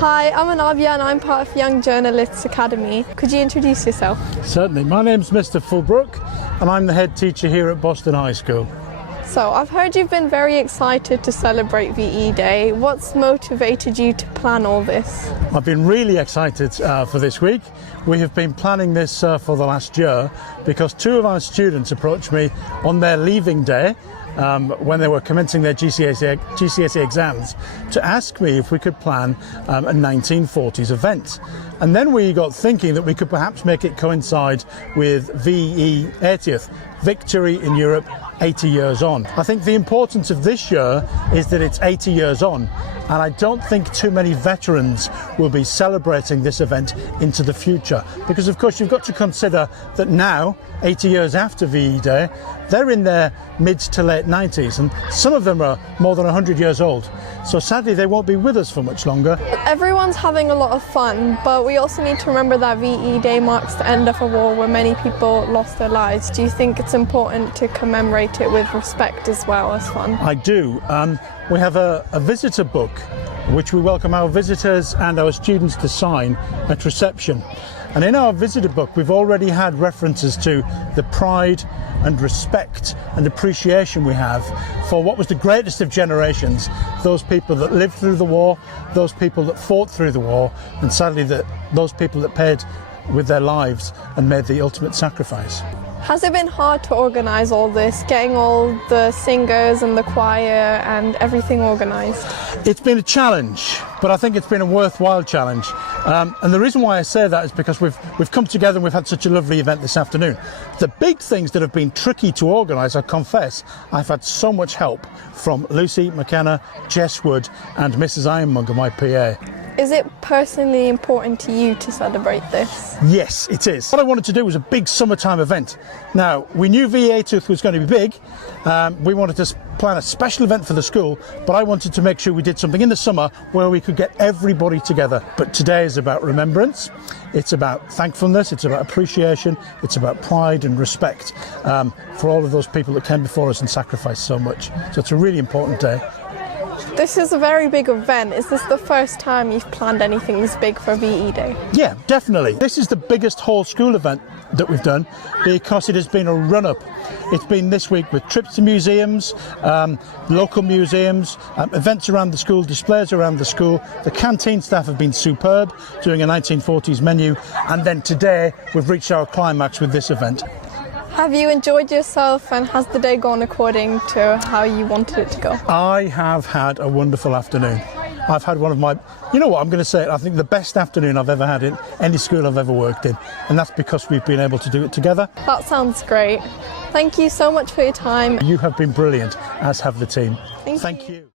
Hi, I'm Anavia and I'm part of Young Journalists Academy. Could you introduce yourself? Certainly. My name's Mr. Fulbrook and I'm the head teacher here at Boston High School. So, I've heard you've been very excited to celebrate VE Day. What's motivated you to plan all this? I've been really excited for this week. We have been planning this for the last year because two of our students approached me on their leaving day when they were commencing their GCSE exams to ask me if we could plan a 1940s event. And then we got thinking that we could perhaps make it coincide with VE 80th, Victory in Europe 80 years on. I think the importance of this year is that it's 80 years on, and I don't think too many veterans will be celebrating this event into the future, because of course you've got to consider that now, 80 years after VE Day, they're in their mid to late 90s and some of them are more than 100 years old, so sadly they won't be with us for much longer. Everyone's having a lot of fun, but we also need to remember that VE Day marks the end of a war where many people lost their lives. Do you think it's important to commemorate it with respect as well as fun? I do. We have a visitor book which we welcome our visitors and our students to sign at reception. And in our visitor book we've already had references to the pride and respect and appreciation we have for what was the greatest of generations, those people that lived through the war, those people that fought through the war, and sadly those people that paid with their lives and made the ultimate sacrifice. Has it been hard to organise all this, getting all the singers and the choir and everything organised? It's been a challenge, but I think it's been a worthwhile challenge. And the reason why I say that is because we've come together and we've had such a lovely event this afternoon. The big things that have been tricky to organise, I confess, I've had so much help from Lucy McKenna, Jess Wood and Mrs. Ironmonger, my PA. Is it personally important to you to celebrate this? Yes, it is. What I wanted to do was a big summertime event. Now, we knew VE 80th was going to be big. We wanted to plan a special event for the school, but I wanted to make sure we did something in the summer where we could get everybody together. But today is about remembrance, it's about thankfulness, it's about appreciation, it's about pride and respect for all of those people that came before us and sacrificed so much. So it's a really important day. This is a very big event. Is this the first time you've planned anything this big for VE Day? Yeah, definitely. This is the biggest whole school event that we've done because it has been a run-up. It's been this week with trips to museums, local museums, events around the school, displays around the school. The canteen staff have been superb, doing a 1940s menu, and then today we've reached our climax with this event. Have you enjoyed yourself and has the day gone according to how you wanted it to go? I have had a wonderful afternoon. I've had one of my, you know what, I'm going to say it, I think the best afternoon I've ever had in any school I've ever worked in, and that's because we've been able to do it together. That sounds great. Thank you so much for your time. You have been brilliant, as have the team. Thank you.